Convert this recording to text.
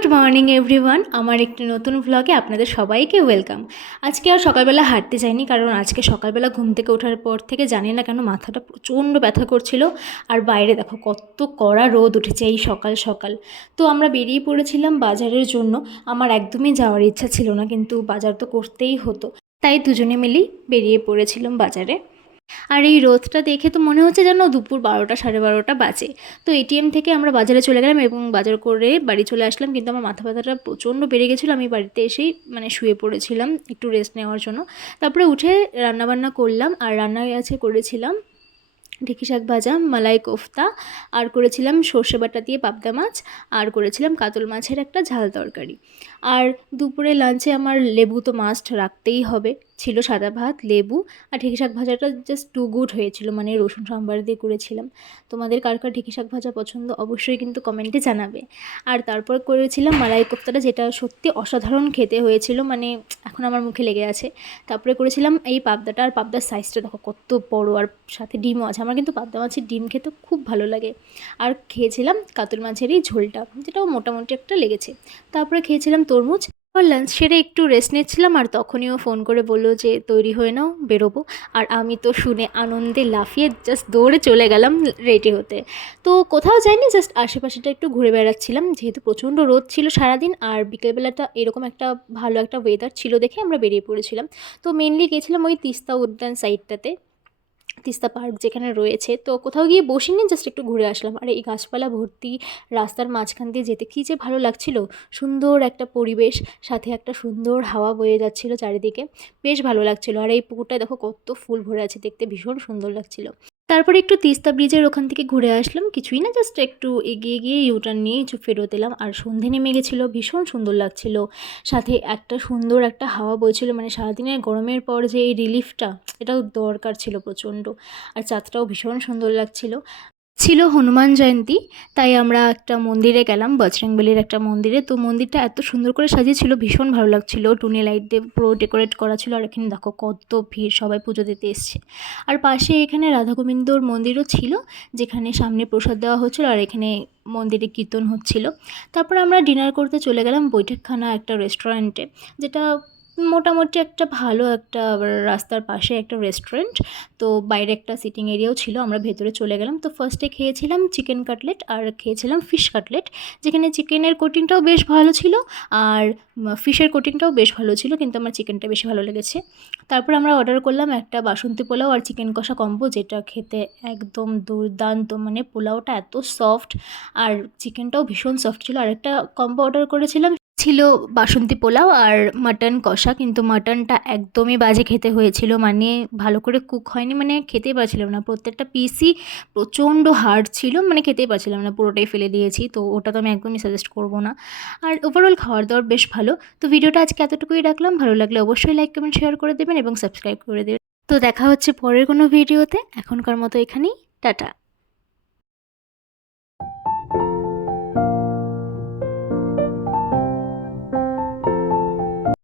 Good morning everyone, আমার একটি নতুন ভ্লগে আপনাদের সবাইকে ওয়েলকাম। আজকে আর সকালবেলা হাঁটতে যাইনি, কারণ আজকে সকালবেলা ঘুম থেকে ওঠার পর থেকে জানি না কেন মাথাটা প্রচণ্ড ব্যথা করছিল। আর বাইরে দেখো কত কড়া রোদ উঠেছে এই সকাল সকাল। তো আমরা বেরিয়ে পড়েছিলাম বাজারের জন্য। আমার একদমই যাওয়ার ইচ্ছা ছিল না, কিন্তু বাজার তো করতেই হতো, তাই দুজনে মিলেই বেরিয়ে পড়েছিলাম বাজারে। আর এই রোদটা দেখে তো মনে হচ্ছে যেন দুপুর 12টা 12:30 বাজে। তো এটিএম থেকে আমরা বাজারে চলে গেলাম এবং বাজার করে বাড়ি চলে আসলাম, কিন্তু আমার মাথা ব্যথাটা প্রচণ্ড বেড়ে গেছিলো। আমি বাড়িতে এসেই শুয়ে পড়েছিলাম একটু রেস্ট নেওয়ার জন্য। তারপরে উঠে রান্নাবান্না করলাম, আর রান্নায় করেছিলাম ঢেঁকি শাক ভাজা, মালাই কোফতা, আর করেছিলাম সর্ষে বাটা দিয়ে পাবদা মাছ, আর করেছিলাম কাতল মাছের একটা ঝাল তরকারি। আর দুপুরে লাঞ্চে আমার লেবু তো মাস্ট রাখতেই হবে, ছিল সাদা ভাত, লেবু, আর ঢেঁকি শাক ভাজাটা জাস্ট টু গুড হয়েছিল, রসুন সাম্বার দিয়ে করেছিলাম। তোমাদের কার কার ঢেঁকি শাক ভাজা পছন্দ অবশ্যই কিন্তু কমেন্টে জানাবে। আর তারপর করেছিলাম মালাই কোফতাটা, যেটা সত্যি অসাধারণ খেতে হয়েছিল, এখন আমার মুখে লেগে আছে। তারপরে করেছিলাম এই পাবদাটা, আর পাবদার সাইজটা দেখো কত বড়, আর সাথে ডিমও আছে। আমার কিন্তু পাবদা মাছের ডিম খেতে খুব ভালো লাগে। আর খেয়েছিলাম কাতল মাছের এই ঝোলটা, যেটাও মোটামুটি একটা লেগেছে। তারপরে খেয়েছিলাম তরমুজ। আর লাঞ্চ সেরে একটু রেস্ট নিচ্ছিলাম, আর তখনই ও ফোন করে বললো যে তৈরি হয়ে নাও, বেরোবো। আর আমি তো শুনে আনন্দে লাফিয়ে জাস্ট দৌড়ে চলে গেলাম রেডি হতে। তো কোথাও যাইনি, জাস্ট আশেপাশেটা একটু ঘুরে বেড়াচ্ছিলাম, যেহেতু প্রচণ্ড রোদ ছিল সারাদিন, আর বিকেলবেলাটা এরকম একটা ভালো একটা ওয়েদার ছিল দেখে আমরা বেরিয়ে পড়েছিলাম। তো মেনলি গেছিলাম ওই তিস্তা উদ্যান সাইডটাতে, তিস্তা পার্ক যেখানে রয়েছে। তো কোথাও গিয়ে বসিনি, জাস্ট একটু ঘুরে আসলাম। আর এই গাছপালা ভর্তি রাস্তার মাঝখান দিয়ে যেতে কী যে ভালো লাগছিল, সুন্দর একটা পরিবেশ, সাথে একটা সুন্দর হাওয়া বয়ে যাচ্ছিল চারিদিকে, বেশ ভালো লাগছিল। আর এই পুকুরটায় দেখো কত ফুল ভরে আছে, দেখতে ভীষণ সুন্দর লাগছিল। তারপরে একটু তিস্তা ব্রিজের ওখান থেকে ঘুরে আসলাম, কিছুই না, জাস্ট একটু এগিয়ে গিয়ে ইউটার্ন নিয়ে ফেরত এলাম। আর সন্ধে নেমে গেছিলো, ভীষণ সুন্দর লাগছিল, সাথে একটা সুন্দর একটা হাওয়া বইছিল। সারাদিনের গরমের পর যে এই রিলিফটা, এটাও দরকার ছিল প্রচণ্ড। আর চাঁদটাও ভীষণ সুন্দর লাগছিল। ছিল হনুমান জয়ন্তী, তাই আমরা একটা মন্দিরে গেলাম, বজরংবলীর একটা মন্দিরে। তো মন্দিরটা এত সুন্দর করে সাজিয়েছিল, ভীষণ ভালো লাগছিল, টুনি লাইট দিয়ে পুরো ডেকোরেট করা ছিল। আর এখানে দেখো কত ভিড়, সবাই পুজো দিতে এসছে। আর পাশে এখানে রাধা গোবিন্দর মন্দিরও ছিল, যেখানে সামনে প্রসাদ দেওয়া হচ্ছিল, আর এখানে মন্দিরে কীর্তন হচ্ছিল। তারপর আমরা ডিনার করতে চলে গেলাম বৈঠকখানা একটা রেস্টুরেন্টে, যেটা মোটামুটি একটা ভালো একটা রাস্তার পাশে একটা রেস্টুরেন্ট। তো বাইরে একটা সিটিং এরিয়াও ছিল, আমরা ভেতরে চলে গেলাম। তো ফার্স্টে খেয়েছিলাম চিকেন কাটলেট, আর খেয়েছিলাম ফিশ কাটলেট, যেখানে চিকেনের কোটিংটাও বেশ ভালো ছিল, আর ফিশের কোটিংটাও বেশ ভালো ছিল, কিন্তু আমার চিকেনটা বেশি ভালো লেগেছে। তারপর আমরা অর্ডার করলাম একটা বাসন্তী পোলাও আর চিকেন কষা কম্বো, যেটা খেতে একদম দুর্দান্ত, পোলাওটা এত সফট আর চিকেনটাও ভীষণ সফট ছিল। আর একটা কম্বো অর্ডার করেছিলাম, ছিল বাসন্তী পোলাও আর মাটন কষা, কিন্তু মাটনটা একদমই বাজে খেতে হয়েছিল, ভালো করে কুক হয়নি, খেতেই পারছিলাম না, প্রত্যেকটা পিসই প্রচণ্ড হার্ড ছিল, খেতেই পারছিলাম না, পুরোটাই ফেলে দিয়েছি। তো ওটা তো আমি একদমই সাজেস্ট করবো না। আর ওভারঅল খাওয়ার দাওয়ার বেশ ভালো। তো ভিডিওটা আজকে এতটুকুই রাখলাম, ভালো লাগলে অবশ্যই লাইক কমেন্ট শেয়ার করে দেবেন এবং সাবস্ক্রাইব করে দেবেন। তো দেখা হচ্ছে পরের কোনো ভিডিওতে, এখনকার মতো এখানেই টাটা।